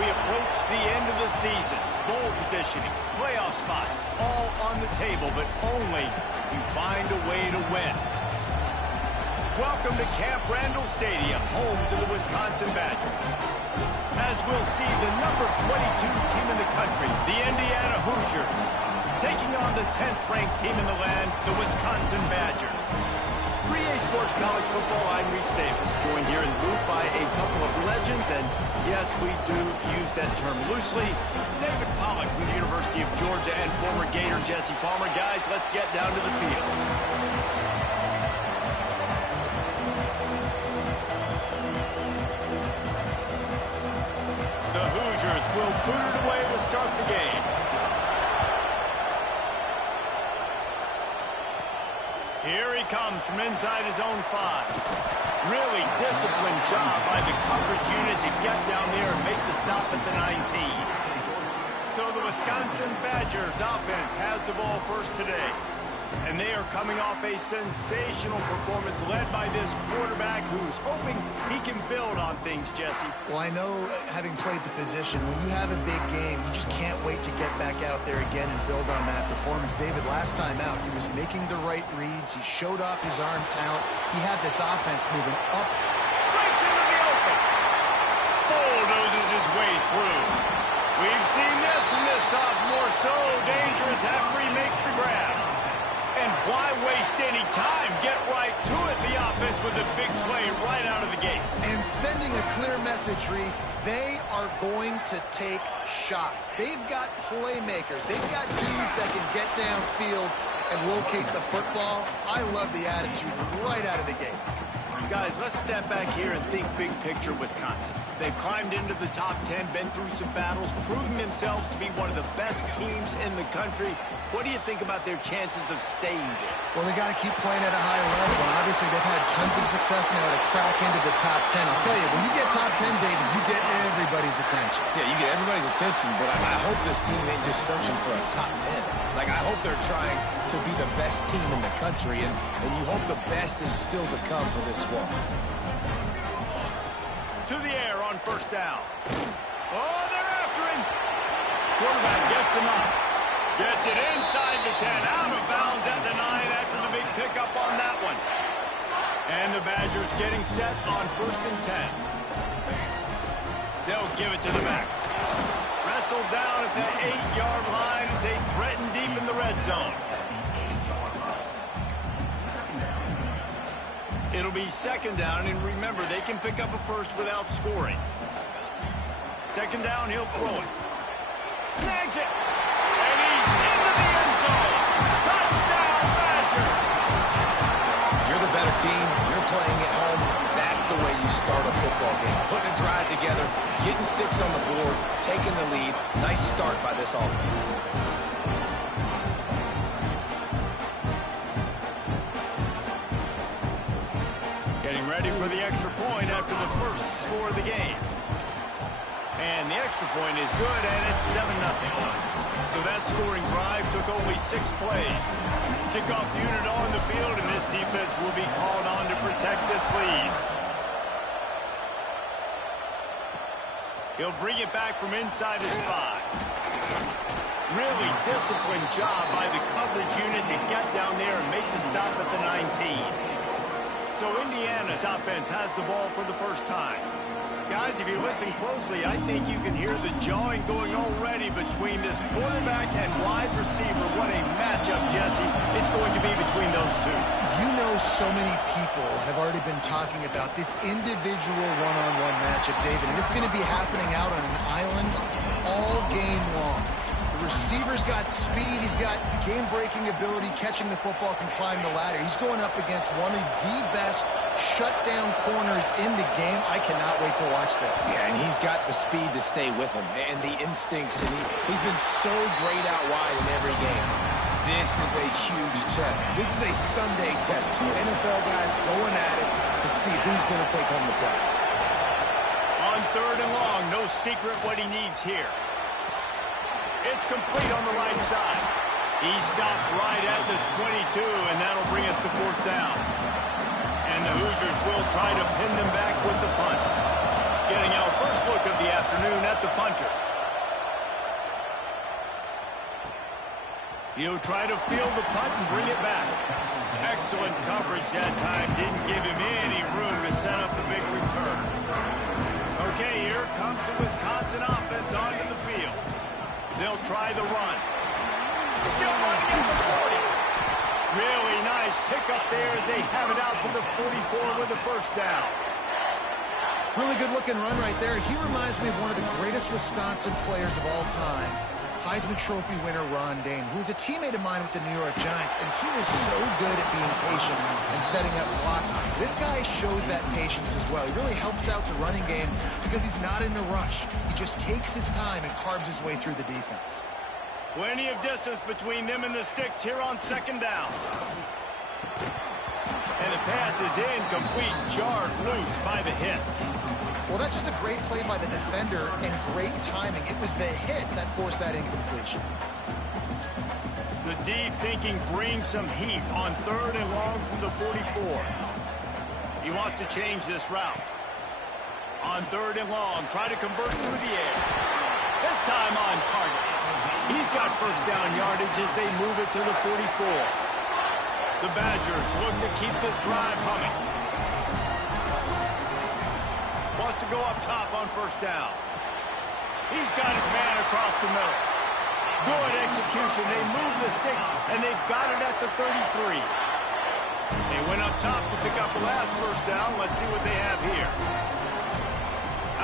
we approach the end of the season. Bowl positioning, playoff spots, all on the table, but only if you find a way to win. Welcome to Camp Randall Stadium, home to the Wisconsin Badgers. As we'll see the number 22 team in the country, the Indiana Hoosiers, taking on the 10th-ranked team in the land, the Wisconsin Badgers. 3A Sports College Football, I'm Reese Davis, joined here in the booth by a couple of legends, and yes, we do use that term loosely. David Pollack from the University of Georgia and former Gator Jesse Palmer. Guys, let's get down to the field. The Hoosiers will boot it away to start the game. Here he comes from inside his own 5. Really disciplined job by the coverage unit to get down there and make the stop at the 19. So the Wisconsin Badgers offense has the ball first today. And they are coming off a sensational performance led by this quarterback who's hoping he can build on things, Jesse. Well, I know, having played the position, when you have a big game, you just can't wait to get back out there again and build on that performance. David, last time out, he was making the right reads. He showed off his arm talent. He had this offense moving up. Breaks into the open. Bulldozes his way through. We've seen this from this sophomore. So dangerous after he makes the grab. And why waste any time? Get right to it, the offense, with a big play right out of the gate. And sending a clear message, Reese, they are going to take shots. They've got playmakers. They've got dudes that can get downfield and locate the football. I love the attitude right out of the gate. Guys, let's step back here and think big picture Wisconsin. They've climbed into the top 10, been through some battles, proven themselves to be one of the best teams in the country. What do you think about their chances of staying there? Well, they got to keep playing at a high level, and obviously they've had tons of success now to crack into the top 10. I'll tell you, when you get top 10, David, you get everybody's attention. Yeah, you get everybody's attention, but I hope this team ain't just searching for a top 10. Like, I hope they're trying to be the best team in the country, and you hope the best is still to come for this squad. To the air on first down. Oh, they're after him. Quarterback gets him up. Gets it inside the 10. Out of bounds at the 9 after the big pickup on that one. And the Badgers getting set on 1st and 10. They'll give it to the back. Wrestled down at the 8-yard line as they threaten deep in the red zone. It'll be 2nd down, and remember, they can pick up a first without scoring. 2nd down, he'll throw it. Snags it! And he's into the end zone! Touchdown, Badger! You're the better team. You're playing at home. That's the way you start a football game. Putting a drive together, getting 6 on the board, taking the lead. Nice start by this offense. Ready for the extra point after the first score of the game. And the extra point is good, and it's 7-0. So that scoring drive took only 6 plays. Kickoff unit on the field, and this defense will be called on to protect this lead. He'll bring it back from inside his 5. Really disciplined job by the coverage unit to get down there and make the stop at the 19. So Indiana's offense has the ball for the first time. Guys, if you listen closely, I think you can hear the jawing going already between this quarterback and wide receiver. What a matchup, Jesse, it's going to be between those two. You know, so many people have already been talking about this individual one-on-one matchup, David, and it's going to be happening out on an island all game long. The receiver's got speed, he's got game-breaking ability, catching the football, can climb the ladder. He's going up against one of the best shutdown corners in the game. I cannot wait to watch this. Yeah, and he's got the speed to stay with him and the instincts, and he's been so great out wide in every game. This is a huge test. This is a Sunday test. 2 NFL guys going at it to see who's going to take home the prize. On 3rd and long, no secret what he needs here. It's complete on the right side. He stopped right at the 22, and that'll bring us to 4th down. And the Hoosiers will try to pin them back with the punt. Getting our first look at the afternoon at the punter. He'll try to field the punt and bring it back. Excellent coverage that time. Didn't give him any room to set up the big return. Okay, here comes the Wisconsin offense onto the field. They'll try the run. Still running at the 40. Really nice pickup there as they have it out to the 44 with a first down. Really good-looking run right there. He reminds me of one of the greatest Wisconsin players of all time, Heisman Trophy winner Ron Dayne, who was a teammate of mine with the New York Giants, and he was so good at being patient and setting up blocks. This guy shows that patience as well. He really helps out the running game because he's not in a rush. He just takes his time and carves his way through the defense. Plenty of distance between them and the sticks here on second down. And the pass is incomplete, jarred loose by the hit. Well, that's just a great play by the defender and great timing. It was the hit that forced that incompletion. The deep thinking brings some heat on third and long from the 44. He wants to change this route. On third and long, try to convert through the air. This time on target. He's got first down yardage as they move it to the 44. The Badgers look to keep this drive humming. Wants to go up top on first down. He's got his man across the middle. Good execution. They move the sticks, and they've got it at the 33. They went up top to pick up the last first down. Let's see what they have here.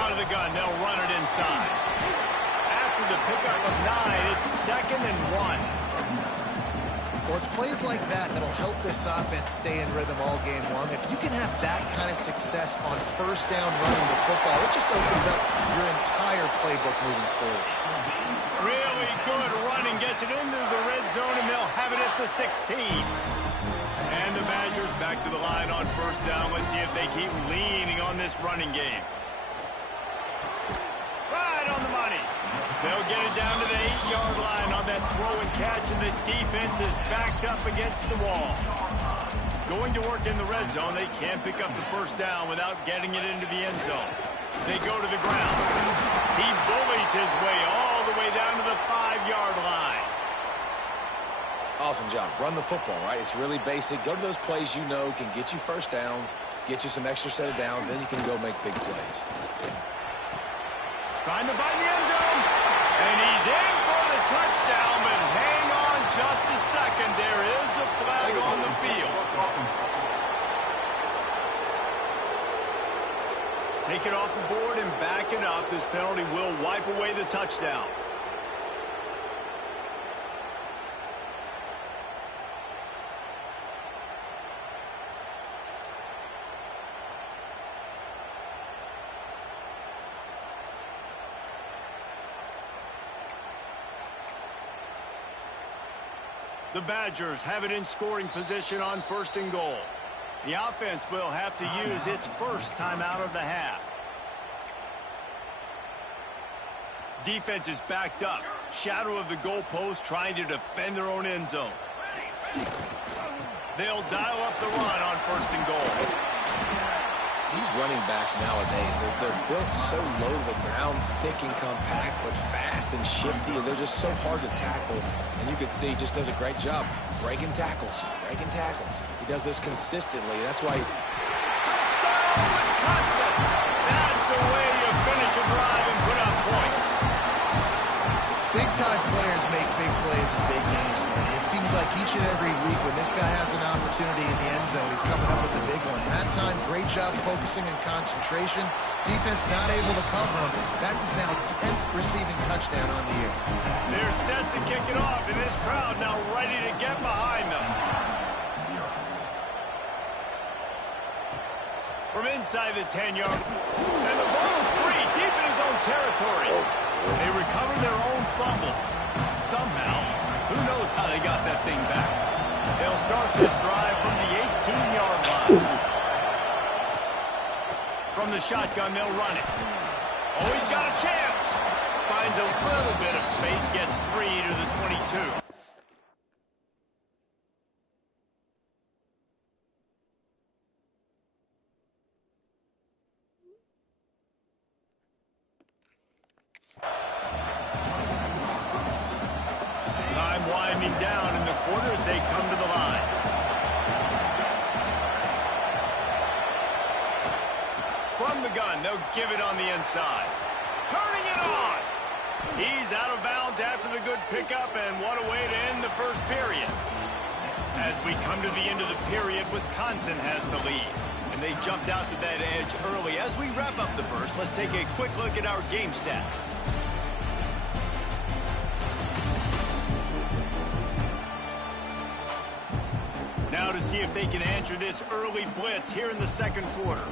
Out of the gun, they'll run it inside. After the pickup of 9, it's 2nd and 1. Well, it's plays like that that'll help this offense stay in rhythm all game long. If you can have that kind of success on first down running the football, it just opens up your entire playbook moving forward. Really good running, gets it into the red zone, and they'll have it at the 16. And the Badgers back to the line on first down. Let's see if they keep leaning on this running game. Right on the money. They'll get it down to the 8-yard line on that throw and catch, and the defense is backed up against the wall. Going to work in the red zone, they can't pick up the first down without getting it into the end zone. They go to the ground. He bullies his way all the way down to the 5-yard line. Awesome job. Run the football, right? It's really basic. Go to those plays you know can get you first downs, get you some extra set of downs, then you can go make big plays. Trying to find the end zone. And he's in for the touchdown, but hang on just a second. There is a flag on the field. Take it off the board and back it up. This penalty will wipe away the touchdown. The Badgers have it in scoring position on first and goal. The offense will have to use its first timeout of the half. Defense is backed up. Shadow of the goalpost trying to defend their own end zone. They'll dial up the run on first and goal. These running backs nowadays, they're built so low to the ground, thick and compact, but fast and shifty, and they're just so hard to tackle. And you can see he just does a great job breaking tackles, breaking tackles. He does this consistently. That's why. Touchdown, Wisconsin! That's the way you finish a drive and put up points. Big-time players make big plays in big games, man. It seems like each and every week when this guy has an opportunity in the end zone, he's coming up with the big one. That time, great job focusing and concentration. Defense not able to cover him. That's his now 10th receiving touchdown on the year. They're set to kick it off, and this crowd now ready to get behind them. From inside the 10-yard, and the ball's free deep in his own territory. They recover their own fumble. Somehow, who knows how they got that thing back. They'll start this drive from the 18-yard line. From the shotgun, they'll run it. Oh, he's got a chance. Finds a little bit of space, gets 3 to the 22. winding down in the quarter as they come to the line. From the gun, they'll give it on the inside. Turning it on! He's out of bounds after the good pickup, and what a way to end the first period. As we come to the end of the period, Wisconsin has the lead. And they jumped out to that edge early. As we wrap up the first, let's take a quick look at our game stats. Now to see if they can answer this early blitz here in the second quarter.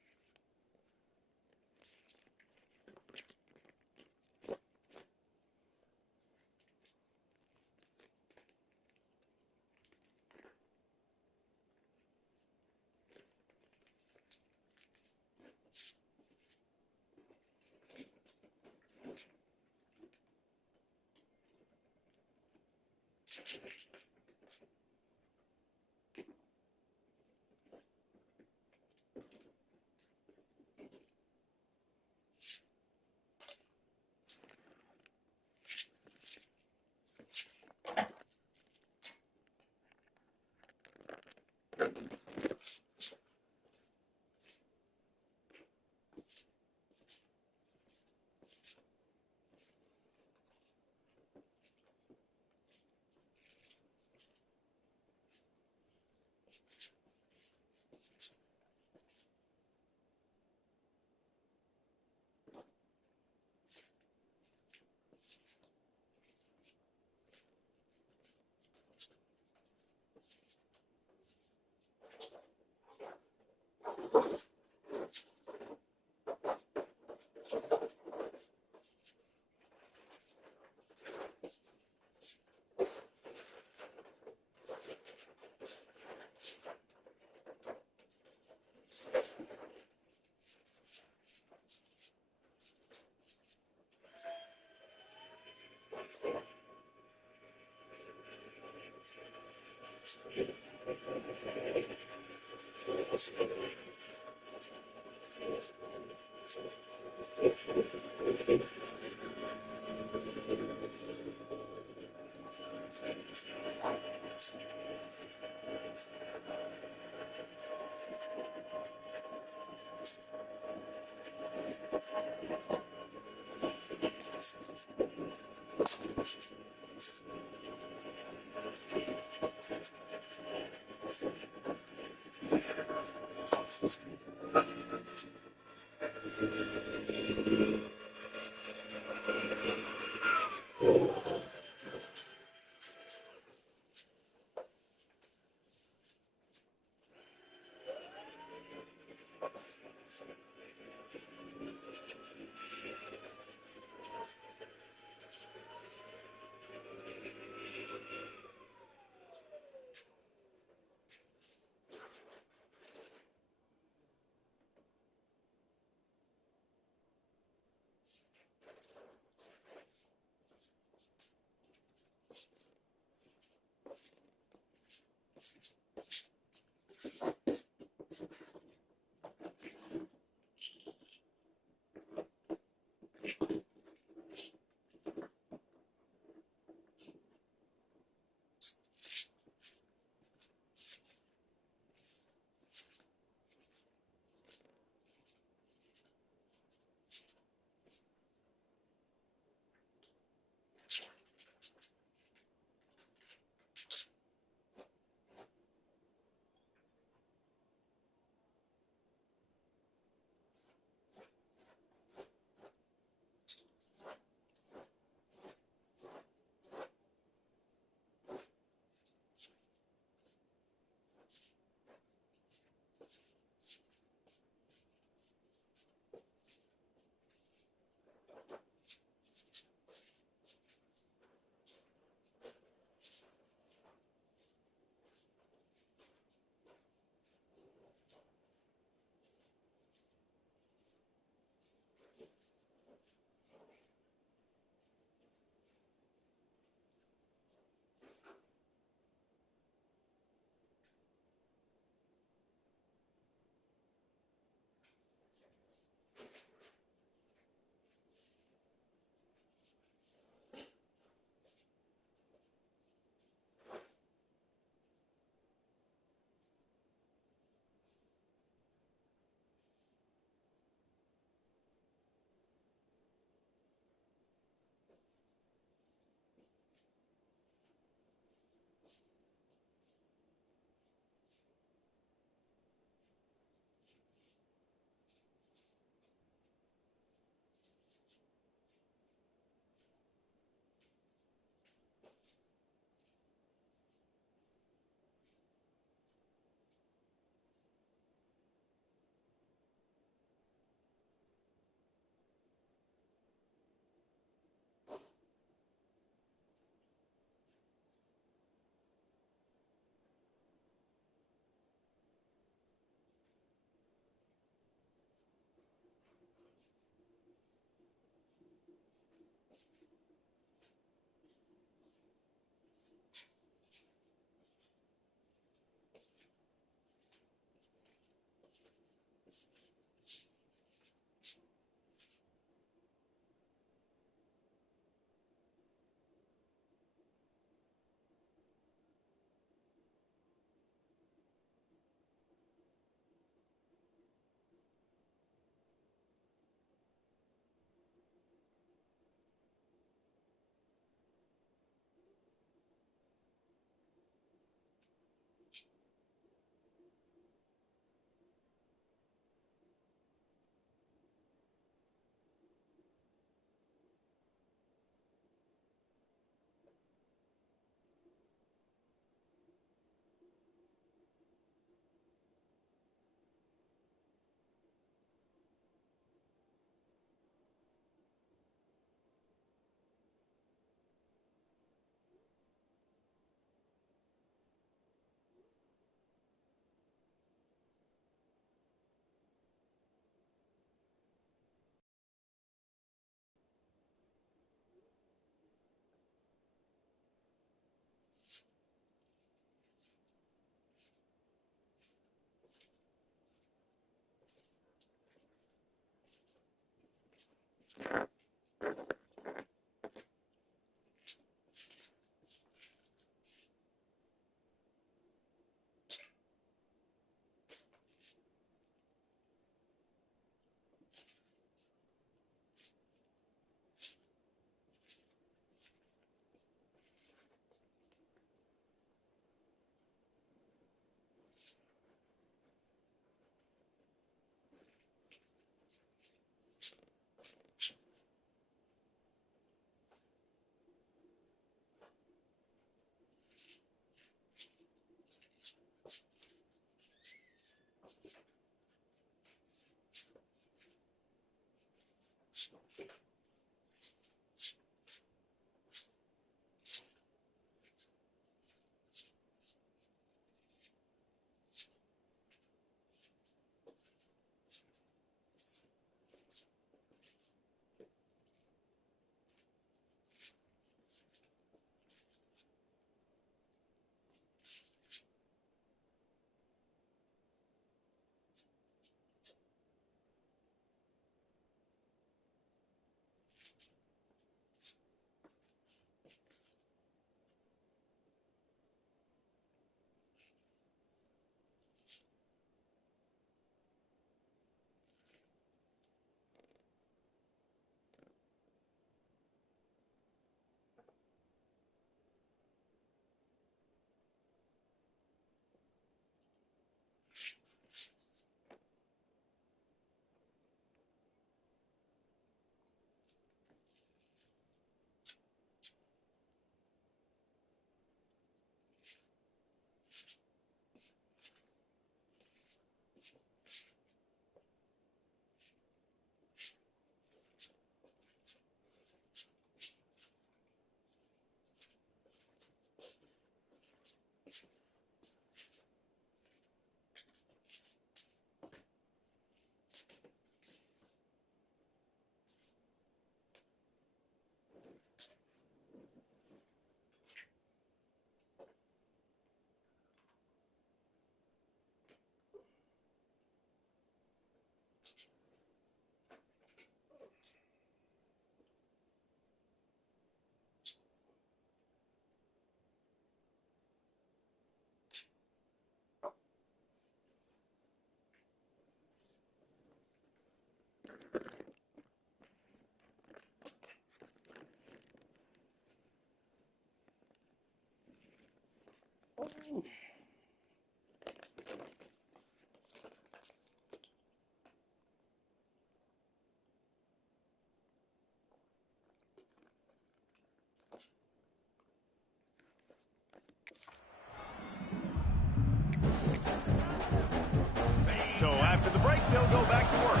So after the break, they'll go back to work.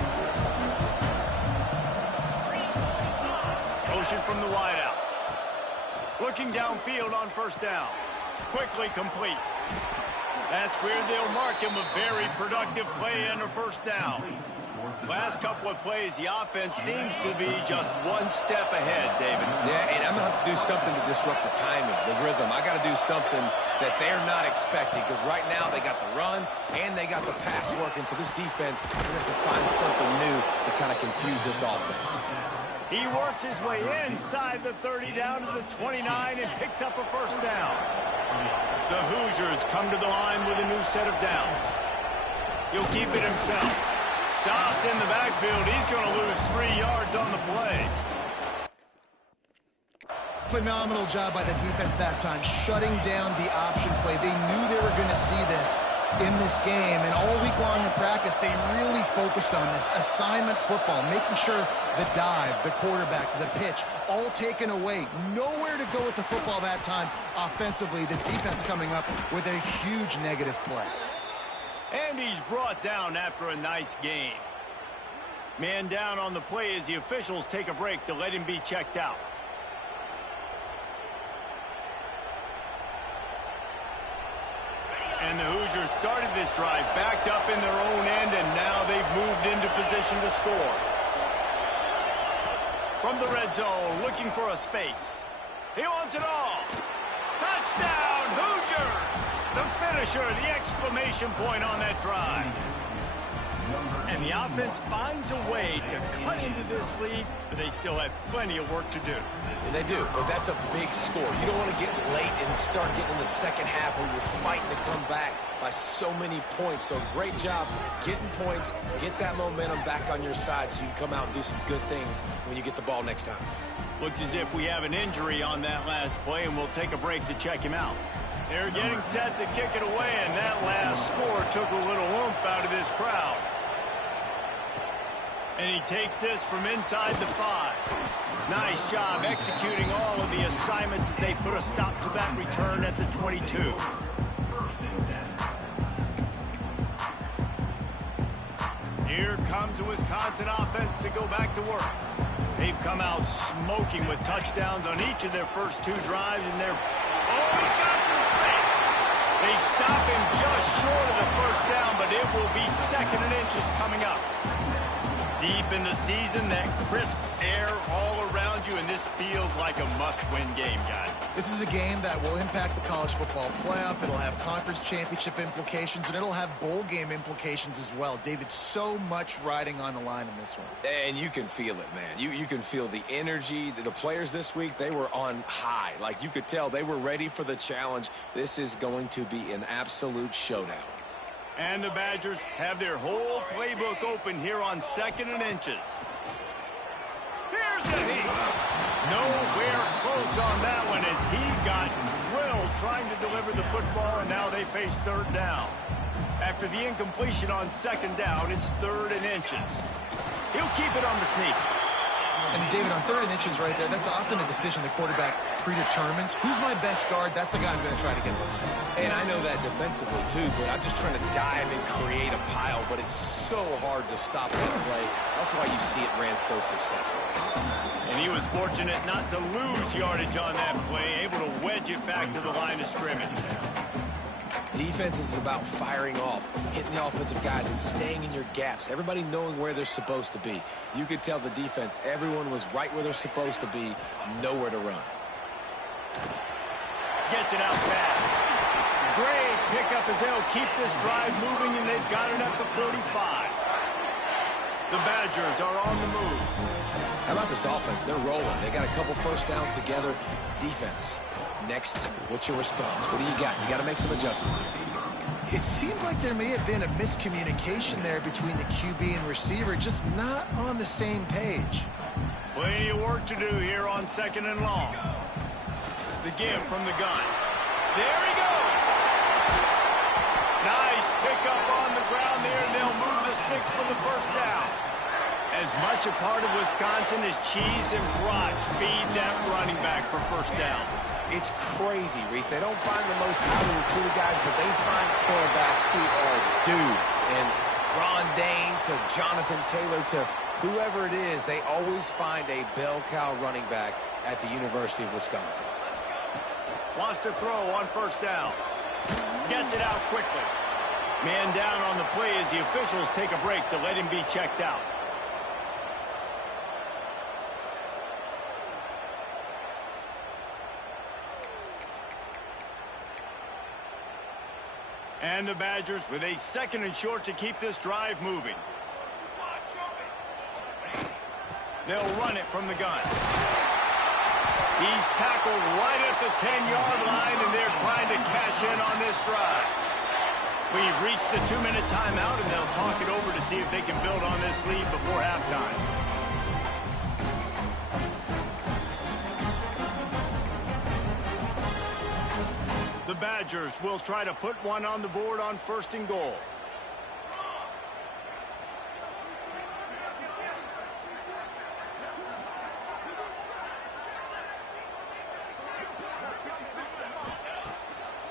Motion from the wideout. Looking downfield on first down. Quickly complete. That's where they'll mark him. A very productive play under first down. Last couple of plays, the offense seems to be just one step ahead, David. Yeah, and I'm going to have to do something to disrupt the timing, the rhythm. I got to do something that they're not expecting, because right now they got the run and they got the pass working. So this defense, they're going to have to find something new to kind of confuse this offense. He works his way inside the 30 down to the 29 and picks up a first down. The Hoosiers come to the line with a new set of downs. He'll keep it himself. Stopped in the backfield. He's going to lose 3 yards on the play. Phenomenal job by the defense that time, shutting down the option play. They knew they were going to see this in this game, and all week long in practice, they really focused on this assignment football, making sure the dive, the quarterback, the pitch, all taken away. Nowhere to go with the football that time offensively. The defense coming up with a huge negative play. And he's brought down after a nice game. Man down on the play as the officials take a break to let him be checked out. And the Hoosiers started this drive backed up in their own end, and now they've moved into position to score. From the red zone, looking for a space. He wants it all. Touchdown, Hoosiers! The finisher, the exclamation point on that drive. And the offense finds a way to cut into this lead, but they still have plenty of work to do. And they do, but that's a big score. You don't want to get late and start getting in the second half where you're fighting to come back by so many points. So great job getting points, get that momentum back on your side so you can come out and do some good things when you get the ball next time. Looks as if we have an injury on that last play, and we'll take a break to check him out. They're getting set to kick it away, and that last score took a little oomph out of this crowd. And he takes this from inside the 5. Nice job executing all of the assignments as they put a stop to that return at the 22. Here comes the Wisconsin offense to go back to work. They've come out smoking with touchdowns on each of their first 2 drives, and they're... Oh, he's got some space. They stop him just short of the first down, but it will be 2nd and inches coming up. Deep in the season, that crisp air all around you, and this feels like a must-win game, guys. This is a game that will impact the college football playoff. It'll have conference championship implications, and it'll have bowl game implications as well. David, so much riding on the line in this one. And you can feel it, man. You can feel the energy. The players this week, they were on high. Like, you could tell they were ready for the challenge. This is going to be an absolute showdown. And the Badgers have their whole playbook open here on 2nd and inches. Here's the heat. Nowhere close on that one as he got drilled trying to deliver the football, and now they face 3rd down. After the incompletion on 2nd down, it's 3rd and inches. He'll keep it on the sneak. And David, on 3rd and inches right there, that's often a decision the quarterback predetermines. Who's my best guard? That's the guy I'm going to try to get behind. And I know that defensively, too, but I'm just trying to dive and create a pile, but it's so hard to stop that play. That's why you see it ran so successfully. And he was fortunate not to lose yardage on that play, able to wedge it back to the line of scrimmage. Defense is about firing off, hitting the offensive guys, and staying in your gaps. Everybody knowing where they're supposed to be. You could tell the defense, everyone was right where they're supposed to be, nowhere to run. Gets it out fast. Great pickup as they'll keep this drive moving, and they've got it at the 45. The Badgers are on the move. How about this offense? They're rolling. They got a couple first downs together. Defense. Next, what's your response? What do you got? You got to make some adjustments here. It seemed like there may have been a miscommunication there between the QB and receiver, just not on the same page. Plenty of work to do here on 2nd and long. The give from the gun. There he goes. Nice pickup on the ground there, and they'll move the sticks for the first down. As much a part of Wisconsin as cheese and brats feed that running back for first downs. It's crazy, Reese. They don't find the most highly recruited guys, but they find tailbacks who are dudes. And Ron Dane to Jonathan Taylor to whoever it is, they always find a bell cow running back at the University of Wisconsin. Wants to throw on first down. Gets it out quickly. Man down on the play as the officials take a break to let him be checked out. And the Badgers with a 2nd and short to keep this drive moving. They'll run it from the gun. He's tackled right at the 10-yard line, and they're trying to cash in on this drive. We've reached the 2-minute timeout, and they'll talk it over to see if they can build on this lead before halftime. The Badgers will try to put one on the board on 1st and goal.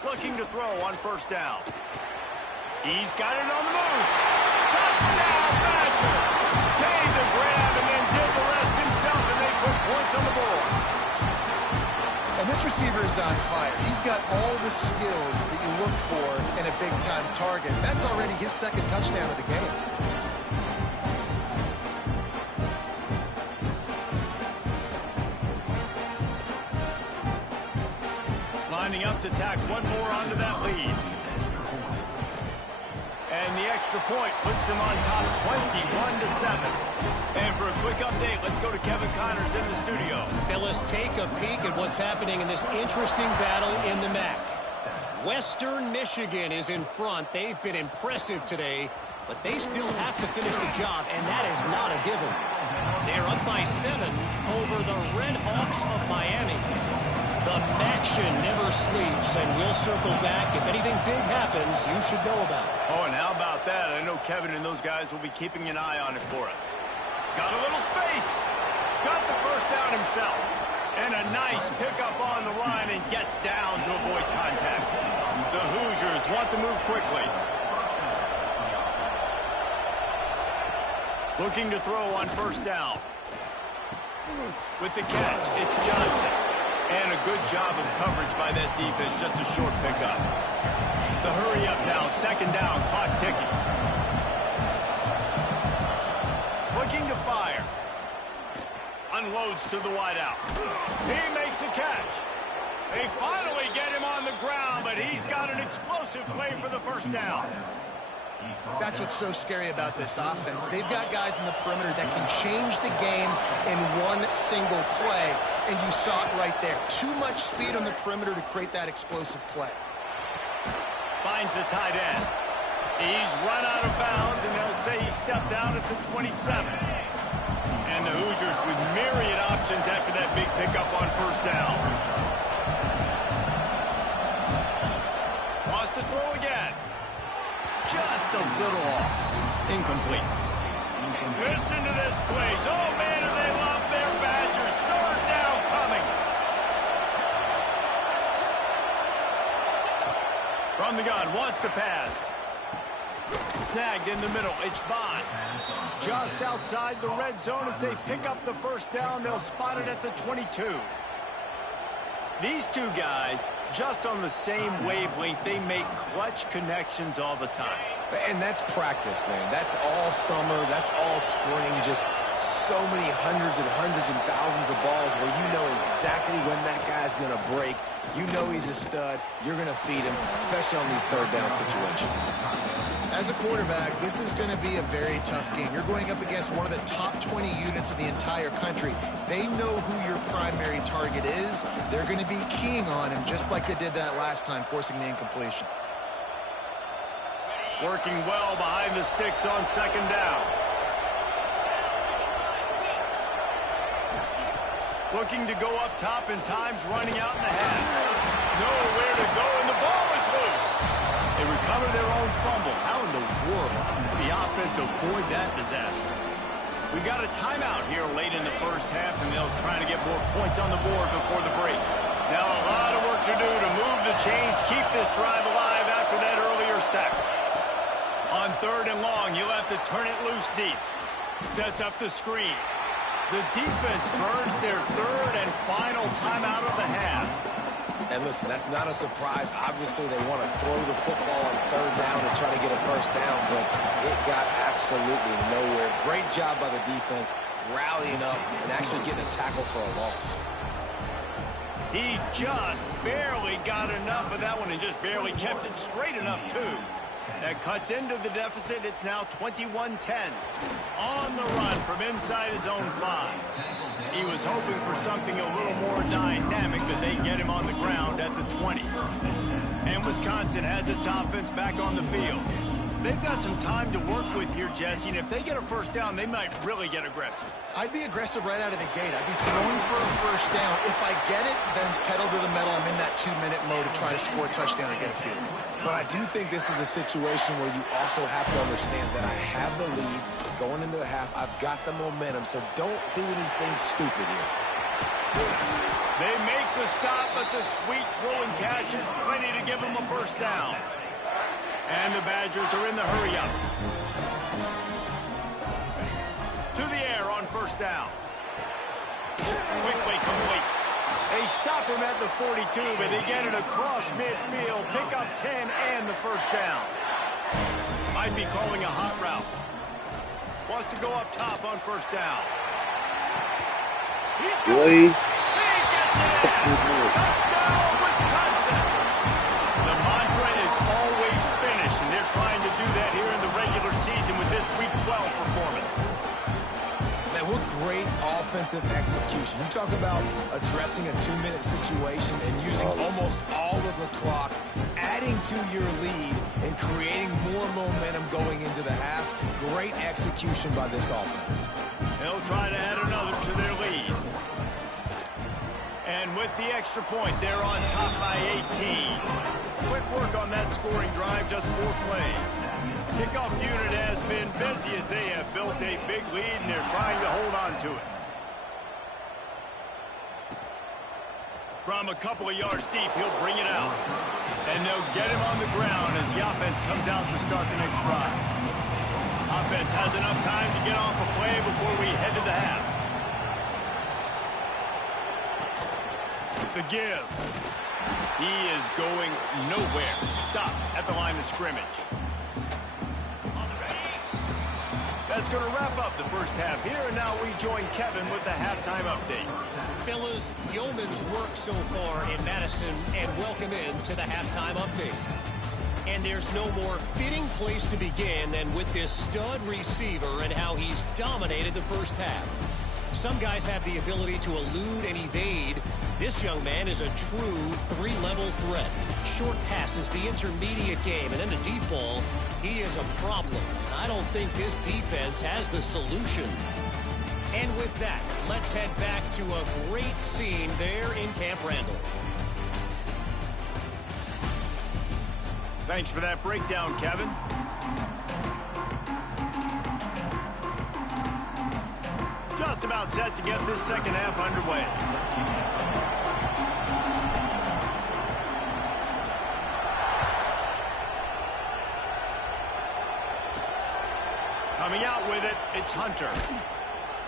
Looking to throw on first down. He's got it on the move. Touchdown, Badger! Made the grab and then did the rest himself, and they put points on the board. And this receiver is on fire. He's got all the skills that you look for in a big-time target. That's already his 2nd touchdown of the game. Lining up to tack one more onto that lead. And the extra extra point puts them on top 21-7. And for a quick update, let's go to Kevin Connors in the studio. Phyllis, take a peek at what's happening in this interesting battle in the MAC. Western Michigan is in front. They've been impressive today, but they still have to finish the job, and that is not a given. They're up by 7 over the Red Hawks of Miami. The MACtion never sleeps, and we'll circle back. If anything big happens, you should know about it. Oh, and how about that? I know Kevin and those guys will be keeping an eye on it for us. Got a little space. Got the first down himself. And a nice pickup on the line and gets down to avoid contact. The Hoosiers want to move quickly. Looking to throw on first down. With the catch, it's Johnson. And a good job of coverage by that defense, just a short pickup. The hurry up now, second down, clock ticking. Looking to fire. Unloads to the wideout. He makes a catch. They finally get him on the ground, but he's got an explosive play for the first down. That's what's so scary about this offense. They've got guys in the perimeter that can change the game in one single play, and you saw it right there. Too much speed on the perimeter to create that explosive play. Finds the tight end. He's run out of bounds, and they'll say he stepped down at the 27. And the Hoosiers with myriad options after that big pickup on first down. Wants to throw again. Just a little off. Incomplete. Listen to this place. Oh, man, do they love their Badgers. Third down coming. From the gun, wants to pass. Snagged in the middle. It's Bond. Just outside the red zone as they pick up the first down. They'll spot it at the 22. These two guys, just on the same wavelength, they make clutch connections all the time. And that's practice, man. That's all summer. That's all spring. Just so many hundreds and thousands of balls where you know exactly when that guy's going to break. You know he's a stud. You're going to feed him, especially on these third down situations. As a quarterback, this is going to be a very tough game. You're going up against one of the top 20 units in the entire country. They know who your primary target is. They're going to be keying on him just like they did that last time, forcing the incompletion. Working well behind the sticks on second down. Looking to go up top and times running out in the half. Nowhere to go, and the ball is loose. They recover their own fumble. How in the world did the offense avoid that disaster? We got a timeout here late in the first half, and they'll try to get more points on the board before the break. Now a lot of work to do to move the chains, keep this drive alive after that earlier sack. On third and long, you'll have to turn it loose deep. Sets up the screen. The defense burns their third and final timeout of the half. And listen, that's not a surprise. Obviously, they want to throw the football on third down and try to get a first down, but it got absolutely nowhere. Great job by the defense, rallying up and actually getting a tackle for a loss. He just barely got enough of that one and just barely kept it straight enough, too. That cuts into the deficit. It's now 21-10. On the run from inside his own 5. He was hoping for something a little more dynamic, that they get him on the ground at the 20. And Wisconsin has its offense back on the field. They've got some time to work with here, Jesse, and if they get a first down, they might really get aggressive. I'd be aggressive right out of the gate. I'd be throwing for a first down. If I get it, then it's pedal to the metal. I'm in that 2-minute mode to try to score a touchdown or get a field. But I do think this is a situation where you also have to understand that I have the lead going into the half. I've got the momentum, so don't do anything stupid here. They make the stop, but the sweet throwing catch is plenty to give them a first down. And the Badgers are in the hurry-up. To the air on first down. Quickly complete. They stop him at the 42, but they get it across midfield. Pick up 10 and the first down. Might be calling a hot route. Wants to go up top on first down. He's going. He gets it in. Touchdown, Wisconsin. The mantra is always finish, and they're trying to do that here in the regular this Week 12 performance. Man, what great offensive execution. You talk about addressing a 2-minute situation and using almost all of the clock, adding to your lead, and creating more momentum going into the half. Great execution by this offense. They'll try to add another to their lead. And with the extra point, they're on top by 18. Quick work on that scoring drive, just 4 plays. Kickoff unit has been busy as they have built a big lead, and they're trying to hold on to it. From a couple of yards deep, he'll bring it out. And they'll get him on the ground as the offense comes out to start the next drive. Offense has enough time to get off a play before we head to the half. The give. He is going nowhere. Stop at the line of scrimmage. That's going to wrap up the first half here, and now we join Kevin with the halftime update. Fellas, yeoman's work so far in Madison, and welcome in to the halftime update. And there's no more fitting place to begin than with this stud receiver and how he's dominated the first half. Some guys have the ability to elude and evade. This young man is a true 3-level threat. Short passes, the intermediate game, and then the deep ball. He is a problem. I don't think this defense has the solution. And with that, let's head back to a great scene there in Camp Randall. Thanks for that breakdown, Kevin. Just about set to get this second half underway. Coming out with it, it's Hunter.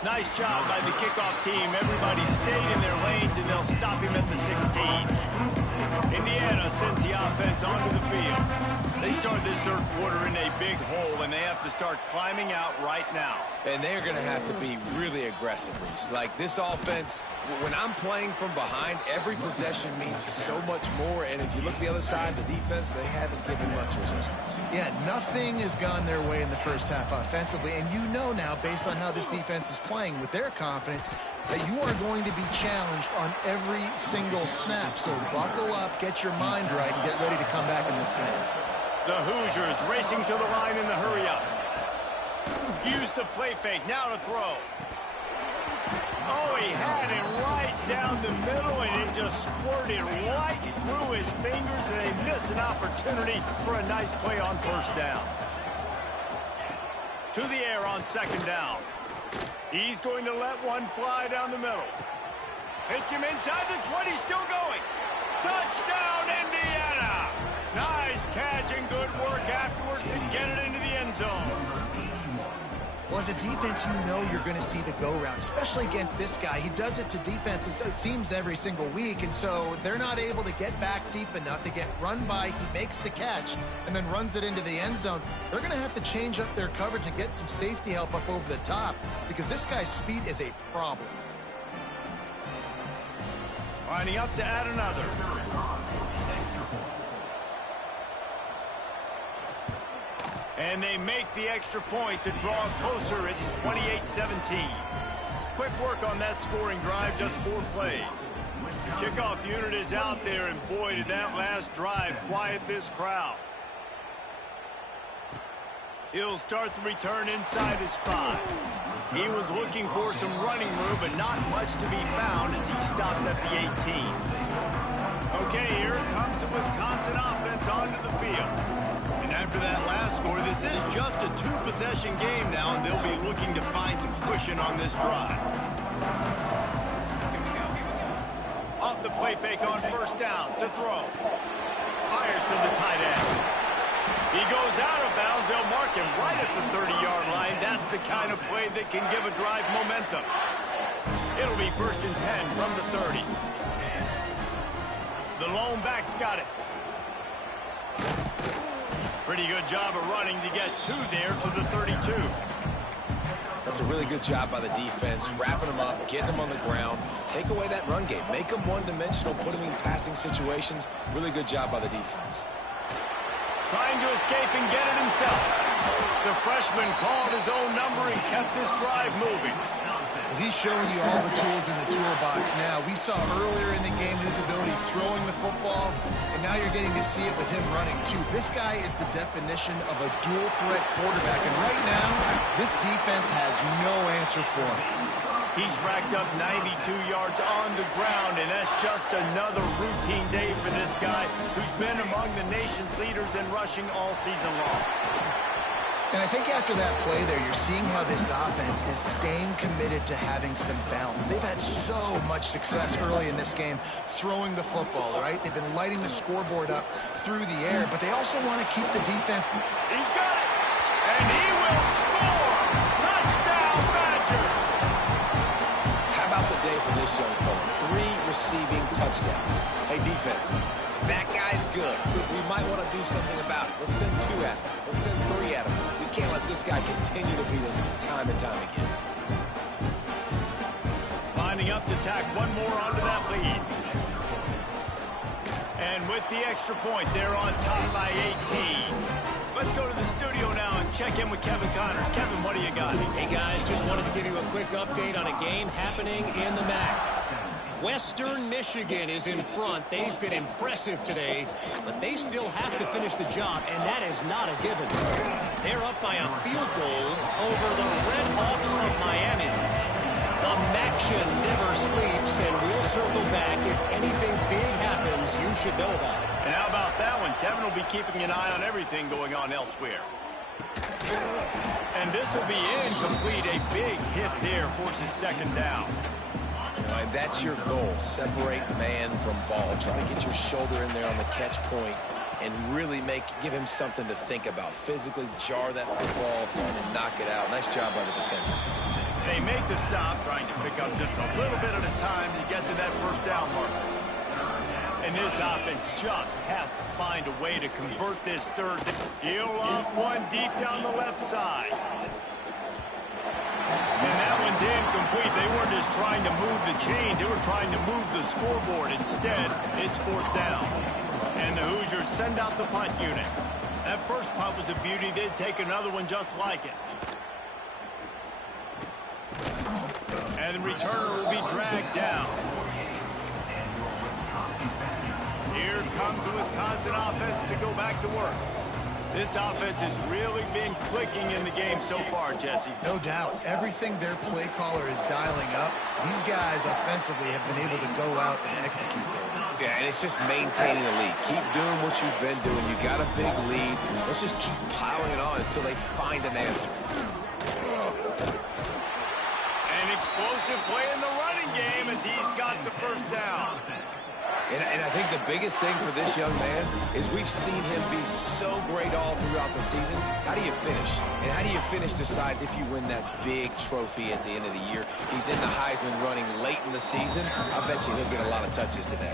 Nice job by the kickoff team. Everybody stayed in their lanes, and they'll stop him at the 16. Indiana sends the offense onto the field. They start this third quarter in a big hole, and they have to start climbing out right now. And they're going to have to be really aggressive, Reese. Like, this offense, when I'm playing from behind, every possession means so much more. And if you look the other side, the defense, they haven't given much resistance. Yeah, nothing has gone their way in the first half offensively. And you know now, based on how this defense is playing with their confidence, that you are going to be challenged on every single snap. So buckle up, get your mind right, and get ready to come back in this game. The Hoosiers racing to the line in the hurry-up. Use the play fake, now to throw. Oh, he had it right down the middle, and it just squirted right through his fingers, and they miss an opportunity for a nice play on first down. To the air on second down. He's going to let one fly down the middle. Hits him inside the 20, still going. Touchdown, Indiana! Nice catch and good work afterwards to get it into the end zone. Well, as a defense, you know you're going to see the go-round, especially against this guy. He does it to defenses, it seems, every single week, and so they're not able to get back deep enough to get run by. He makes the catch and then runs it into the end zone. They're going to have to change up their coverage and get some safety help up over the top because this guy's speed is a problem. Lining up to add another. And they make the extra point to draw closer. It's 28-17. Quick work on that scoring drive, just 4 plays. The kickoff unit is out there, and boy, did that last drive quiet this crowd. He'll start the return inside his 5. He was looking for some running room, but not much to be found as he stopped at the 18. Okay, here comes the Wisconsin offense onto the field. And after that last score, this is just a 2-possession game now, and they'll be looking to find some cushion on this drive. Off the play fake on first down to throw. Fires to the tight end. He goes out of bounds. They'll mark him right at the 30-yard line. That's the kind of play that can give a drive momentum. It'll be 1st and 10 from the 30. The lone back's got it. Pretty good job of running to get 2 there to the 32. That's a really good job by the defense, wrapping them up, getting them on the ground, take away that run game, make them one-dimensional, put them in passing situations. Really good job by the defense. Trying to escape and get it himself. The freshman called his own number and kept this drive moving. Well, he's showing you all the tools in the toolbox now. We saw earlier in the game his ability throwing the football, and now you're getting to see it with him running too. This guy is the definition of a dual-threat quarterback, and right now, this defense has no answer for him. He's racked up 92 yards on the ground, and that's just another routine day for this guy who's been among the nation's leaders in rushing all season long. And I think after that play there, you're seeing how this offense is staying committed to having some balance. They've had so much success early in this game throwing the football, right? They've been lighting the scoreboard up through the air, but they also want to keep the defense. He's got it, and he will score! Touchdown, Badgers! How about the day for this young fella? 3 receiving touchdowns. Hey, defense, that guy's good. We might want to do something about it. Let's send 2 at him. Let's send 3 at him. We can't let this guy continue to beat us time and time again. Lining up to tack one more onto that lead. And with the extra point, they're on top by 18. Let's go to the studio now and check in with Kevin Connors. Kevin, what do you got? Hey, guys, just wanted to give you a quick update on a game happening in the MAC. Western Michigan is in front. They've been impressive today, but they still have to finish the job, and that is not a given. They're up by a field goal over the Red Hawks of Miami. The MACtion never sleeps, and we'll circle back. If anything big happens, you should know about it. And how about that one? Kevin will be keeping an eye on everything going on elsewhere. And this will be incomplete. A big hit there forces second down. And that's your goal. Separate man from ball. Try to get your shoulder in there on the catch point and really give him something to think about. Physically jar that football and knock it out. Nice job by the defender. They make the stop, trying to pick up just a little bit at a time to get to that first down marker. And this offense just has to find a way to convert this third. He'll off one deep down the left side. And that one's incomplete. They weren't just trying to move the chains. They were trying to move the scoreboard. Instead, it's fourth down. And the Hoosiers send out the punt unit. That first punt was a beauty. They'd take another one just like it. And the returner will be dragged down. Here comes the Wisconsin offense to go back to work. This offense has really been clicking in the game so far, Jesse. No doubt. Everything their play caller is dialing up, these guys offensively have been able to go out and execute there. Yeah, and it's just maintaining the lead. Keep doing what you've been doing. You got a big lead. Let's just keep piling it on until they find an answer. An explosive play in the running game as he's got the first down. And I think the biggest thing for this young man is we've seen him be so great all throughout the season. How do you finish? And how do you finish decides if you win that big trophy at the end of the year. He's in the Heisman running late in the season. I bet you he'll get a lot of touches today.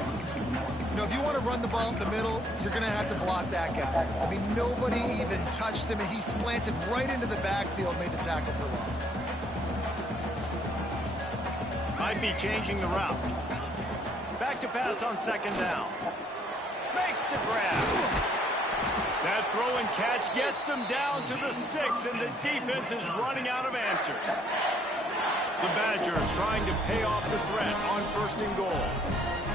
You know, if you want to run the ball up the middle, you're going to have to block that guy. I mean, nobody even touched him, and he slanted right into the backfield, made the tackle for loss. Might be changing the route. Back to pass on second down. Makes the grab. That throw and catch gets them down to the 6, and the defense is running out of answers. The Badgers trying to pay off the threat on first and goal.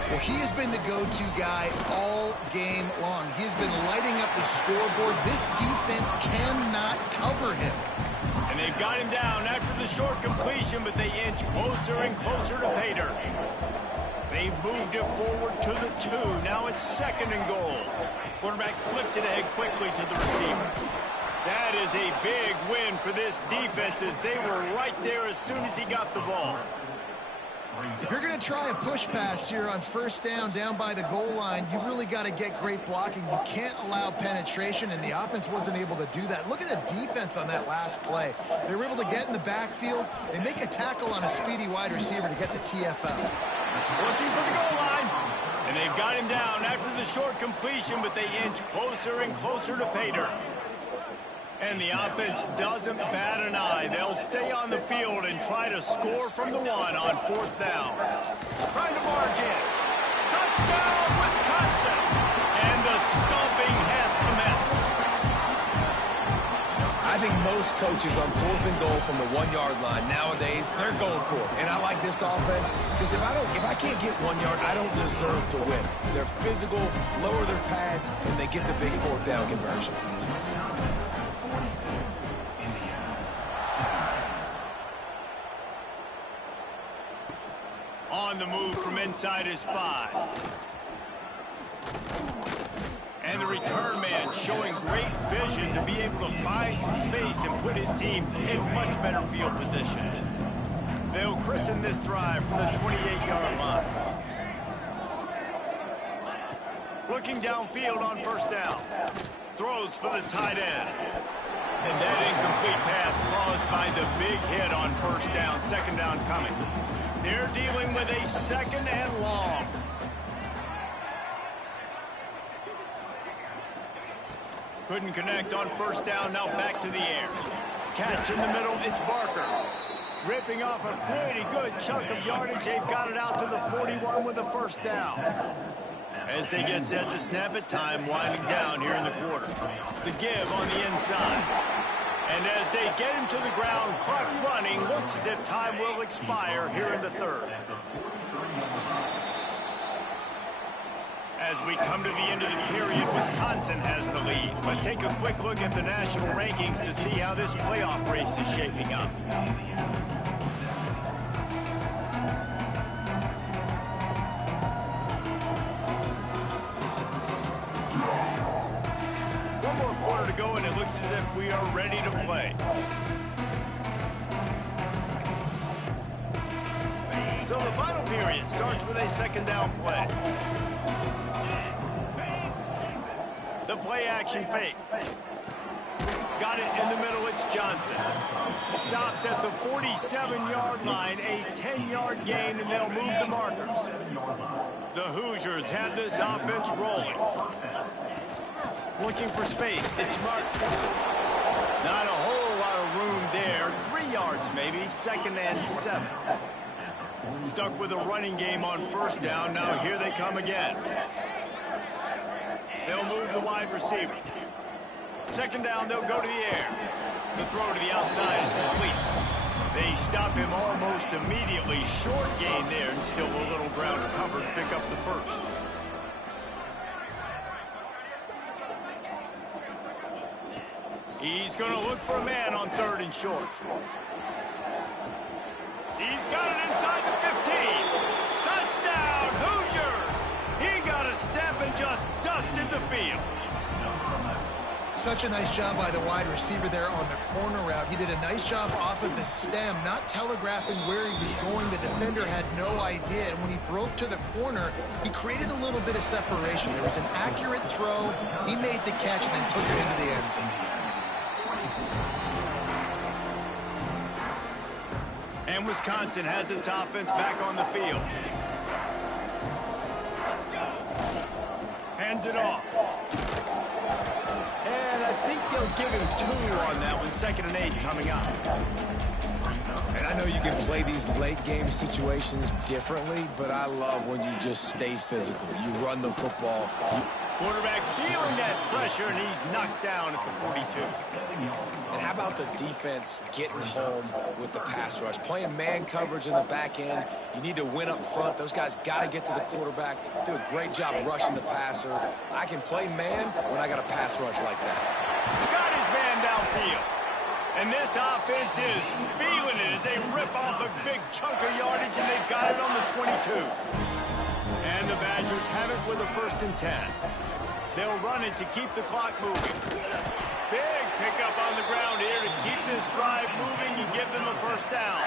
Well, he has been the go-to guy all game long. He's been lighting up the scoreboard. This defense cannot cover him. And they've got him down after the short completion, but they inch closer and closer to pay dirt. They've moved it forward to the 2. Now it's second and goal. Quarterback flips it ahead quickly to the receiver. That is a big win for this defense as they were right there as soon as he got the ball. If you're going to try a push pass here on first down by the goal line, you've really got to get great blocking. You can't allow penetration, and the offense wasn't able to do that. Look at the defense on that last play. They were able to get in the backfield. They make a tackle on a speedy wide receiver to get the TFL. Looking for the goal line. And they've got him down after the short completion, but they inch closer and closer to pay dirt. And the offense doesn't bat an eye. They'll stay on the field and try to score from the 1 on fourth down. Trying to barge in. Touchdown, Wisconsin! And the stomping has commenced. I think most coaches on 4th and goal from the 1-yard line nowadays, they're going for it. And I like this offense because if I can't get 1 yard, I don't deserve to win. They're physical, lower their pads, and they get the big 4th down conversion. On the move from inside his 5. And the return man showing great vision to be able to find some space and put his team in much better field position. They'll christen this drive from the 28-yard line. Looking downfield on 1st down. Throws for the tight end. And that incomplete pass caused by the big hit on 1st down. 2nd down coming. They're dealing with a 2nd and long. Couldn't connect on 1st down, now back to the air. Catch in the middle, it's Barker. Ripping off a pretty good chunk of yardage. They've got it out to the 41 with a 1st down. As they get set to snap it, time winding down here in the quarter. The give on the inside. And as they get him to the ground, clock running, looks as if time will expire here in the 3rd. As we come to the end of the period, Wisconsin has the lead. Let's take a quick look at the national rankings to see how this playoff race is shaping up. One more quarter to go, and it looks as if we are ready to play. So the final period starts with a 2nd down play. The play action fake. Got it in the middle, it's Johnson. Stops at the 47-yard line, a 10-yard gain, and they'll move the markers. The Hoosiers have this offense rolling. Looking for space, it's Martin. Not a whole lot of room there. 3 yards maybe, 2nd and 7. Stuck with a running game on 1st down, now here they come again. They'll move the wide receiver. 2nd down, they'll go to the air. The throw to the outside is complete. They stop him almost immediately. Short gain there, and still a little ground cover to pick up the 1st. He's going to look for a man on 3rd and short. He's got it inside the 15. Touchdown, Hoosiers! He got a step and just dusted the field. Such a nice job by the wide receiver there on the corner route. He did a nice job off of the stem, not telegraphing where he was going. The defender had no idea. And when he broke to the corner, he created a little bit of separation. There was an accurate throw. He made the catch and then took it into the end zone. And Wisconsin has its offense back on the field. Hands it off. And I think they'll give him 2 on that one. 2nd and 8 coming up. And I know you can play these late game situations differently, but I love when you just stay physical. You run the football. Quarterback feeling that pressure, and he's knocked down at the 42. And how about the defense getting home with the pass rush? Playing man coverage in the back end. You need to win up front. Those guys got to get to the quarterback. Do a great job rushing the passer. I can play man when I got a pass rush like that. Got his man downfield. And this offense is feeling it as they rip off a big chunk of yardage, and they've got it on the 22. And the Badgers have it with a 1st and 10. They'll run it to keep the clock moving. Big pickup on the ground here to keep this drive moving and give them a 1st down.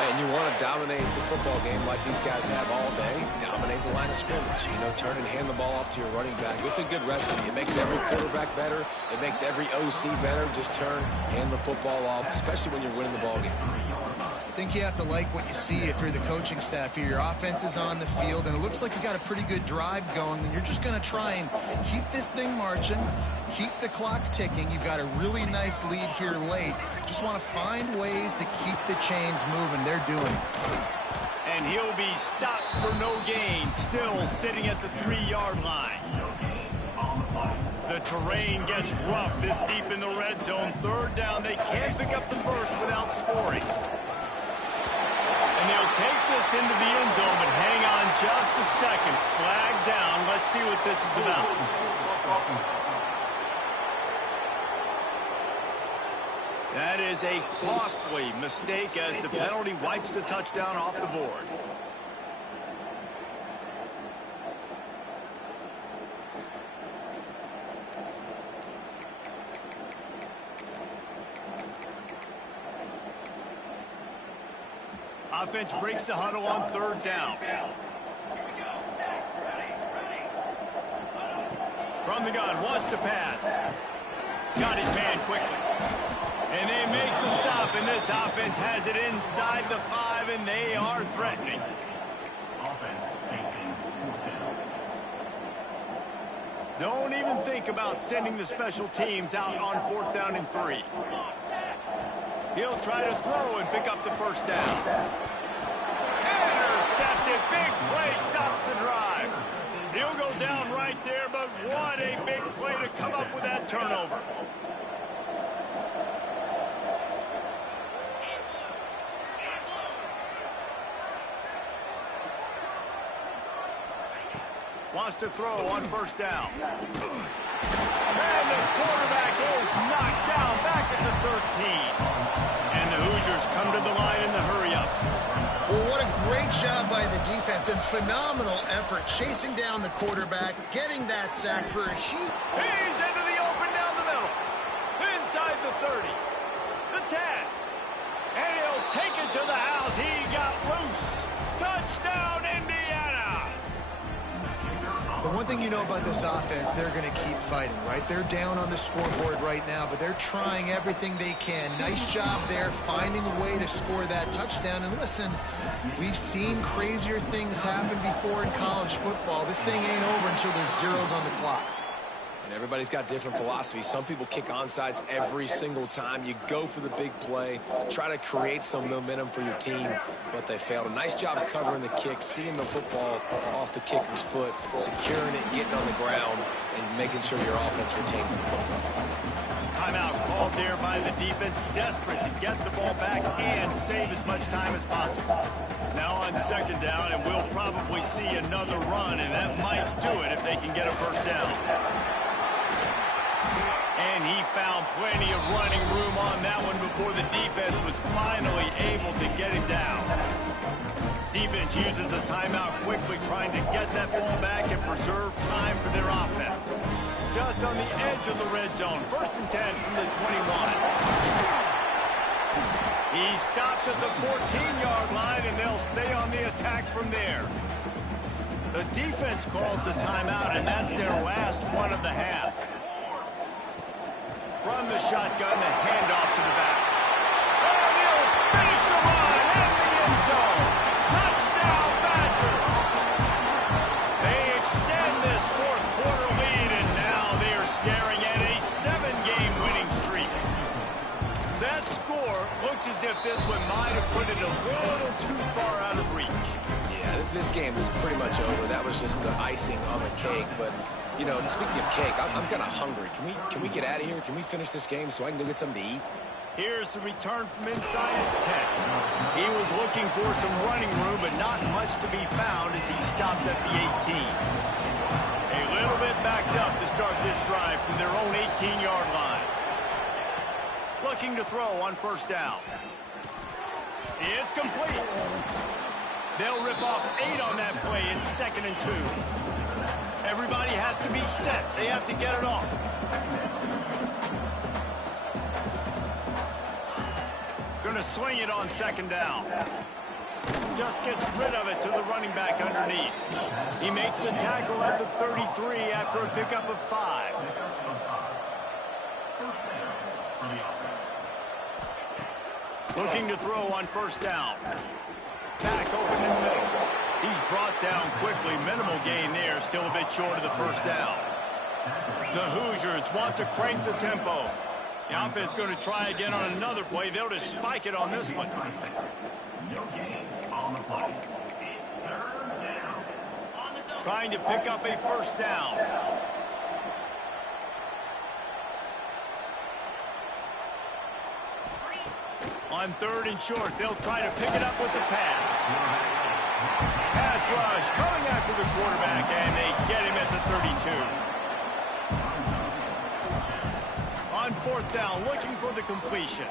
And you want to dominate the football game like these guys have all day. Dominate the line of scrimmage. You know, turn and hand the ball off to your running back. It's a good recipe. It makes every quarterback better. It makes every OC better. Just turn, hand the football off, especially when you're winning the ball game. I think you have to like what you see if you're the coaching staff here. Your offense is on the field, and it looks like you got a pretty good drive going, and you're just going to try and keep this thing marching, keep the clock ticking. You've got a really nice lead here late. Just want to find ways to keep the chains moving. They're doing it. And he'll be stopped for no gain, still sitting at the 3-yard line. The terrain gets rough this deep in the red zone. Third down, they can't pick up the first without scoring. And they'll take this into the end zone, but hang on just a second. Flag down. Let's see what this is about. That is a costly mistake as the penalty wipes the touchdown off the board. Offense breaks the huddle on third down. From the gun, wants to pass. Got his man quickly. And they make the stop, and this offense has it inside the 5, and they are threatening. Don't even think about sending the special teams out on 4th down and 3. He'll try to throw and pick up the first down. Intercepted. Big play stops the drive. He'll go down right there, but what a big play to come up with that turnover. Wants to throw on first down. And the quarterback is knocked down back at the 13. And the Hoosiers come to the line in the hurry-up. Well, what a great job by the defense and phenomenal effort chasing down the quarterback, getting that sack for a huge... He's into the open down the middle. Inside the 30. The 10. And he'll take it to the house. He got loose. Touchdown, Indiana. The one thing you know about this offense, they're going to keep fighting, right? They're down on the scoreboard right now, but they're trying everything they can. Nice job there, finding a way to score that touchdown. And listen, we've seen crazier things happen before in college football. This thing ain't over until there's zeros on the clock. And everybody's got different philosophies. Some people kick onside every single time. You go for the big play, try to create some momentum for your team, but they failed. A nice job covering the kick, seeing the football off the kicker's foot, securing it, getting on the ground, and making sure your offense retains the football. Timeout called there by the defense, desperate to get the ball back and save as much time as possible. Now on second down, and we'll probably see another run, and that might do it if they can get a first down. And he found plenty of running room on that one before the defense was finally able to get him down. Defense uses a timeout quickly, trying to get that ball back and preserve time for their offense. Just on the edge of the red zone. 1st and 10 from the 21. He stops at the 14-yard line, and they'll stay on the attack from there. The defense calls the timeout, and that's their last one of the half. From the shotgun, the handoff to the back. And he'll finish the run in the end zone. Touchdown, Badgers. They extend this 4th quarter lead, and now they are staring at a 7-game winning streak. That score looks as if this one might have put it a little too far out of reach. Yeah, this game is pretty much over. That was just the icing on the cake, but... You know, speaking of cake, I'm kind of hungry. Can we get out of here? Can we finish this game so I can go get something to eat? Here's the return from inside his 10. He was looking for some running room, but not much to be found as he stopped at the 18. A little bit backed up to start this drive from their own 18-yard line. Looking to throw on first down. It's complete. They'll rip off 8 on that play in 2nd and 2. Everybody has to be set. They have to get it off. Gonna swing it on 2nd down. Just gets rid of it to the running back underneath. He makes the tackle at the 33 after a pickup of 5. Looking to throw on first down. Back open in the middle. He's brought down quickly. Minimal gain there. Still a bit short of the first down. The Hoosiers want to crank the tempo. The offense going to try again on another play. They'll just spike it on this one. Trying to pick up a first down. On 3rd and short, they'll try to pick it up with the pass. Pass rush coming after the quarterback, and they get him at the 32. On 4th down, looking for the completion.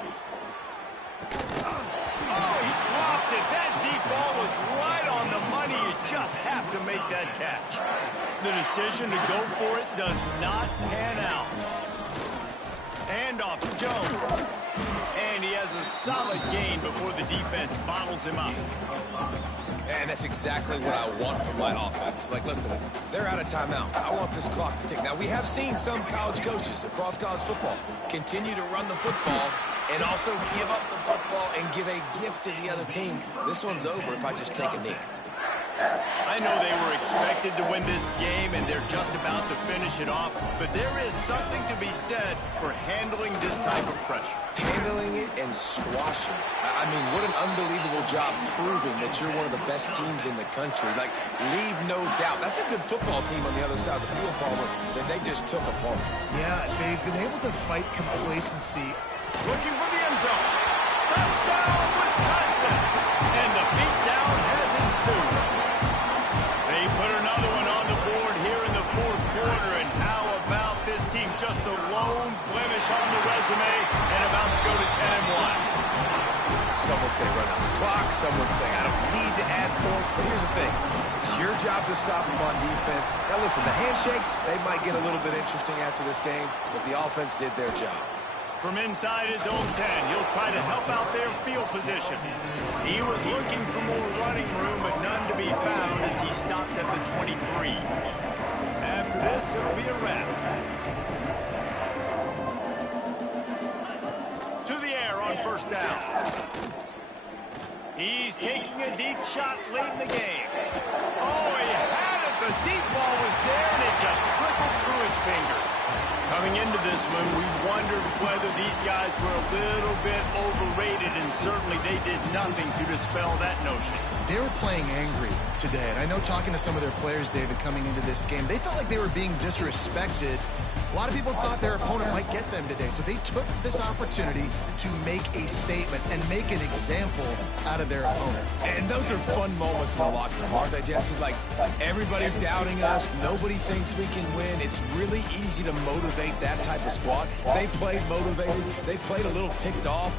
Oh, he dropped it. That deep ball was right on the money. You just have to make that catch. The decision to go for it does not pan out. Handoff to Jones. And he has a solid gain before the defense bottles him up. And that's exactly what I want from my offense. Like, listen, they're out of timeouts. I want this clock to tick. Now, we have seen some college coaches across college football continue to run the football and also give up the football and give a gift to the other team. This one's over if I just take a knee. I know they were expected to win this game, and they're just about to finish it off, but there is something to be said for handling this type of pressure. Handling it and squashing. I mean, what an unbelievable job proving that you're one of the best teams in the country. Like, leave no doubt. That's a good football team on the other side of the field, Palmer, that they just took apart. Yeah, they've been able to fight complacency. Looking for the end zone. Touchdown, Wisconsin! And the beatdown has ensued. They put another one on the board here in the 4th quarter, and how about this team? Just a lone blemish on the resume and about to go to 10-1. Some would say run out the clock. Some would say I don't need to add points. But here's the thing. It's your job to stop them on defense. Now, listen, the handshakes, they might get a little bit interesting after this game, but the offense did their job. From inside his own 10, he'll try to help out their field position. He was looking for more running room, but none to be found as he stopped at the 23. After this, it'll be a wrap. To the air on 1st down. He's taking a deep shot late in the game. Oh, he had it. The deep ball was there, and it just trickled through his fingers. Coming into this one, we wondered whether these guys were a little bit overrated, and certainly they did nothing to dispel that notion. They were playing angry today, and I know talking to some of their players, David, coming into this game, they felt like they were being disrespected. A lot of people thought their opponent might get them today, so they took this opportunity to make a statement and make an example out of their opponent. And those are fun moments in the locker room, aren't they, Jesse? Like, everybody's doubting us. Nobody thinks we can win. It's really easy to motivate that type of squad. They played motivated. They played a little ticked off.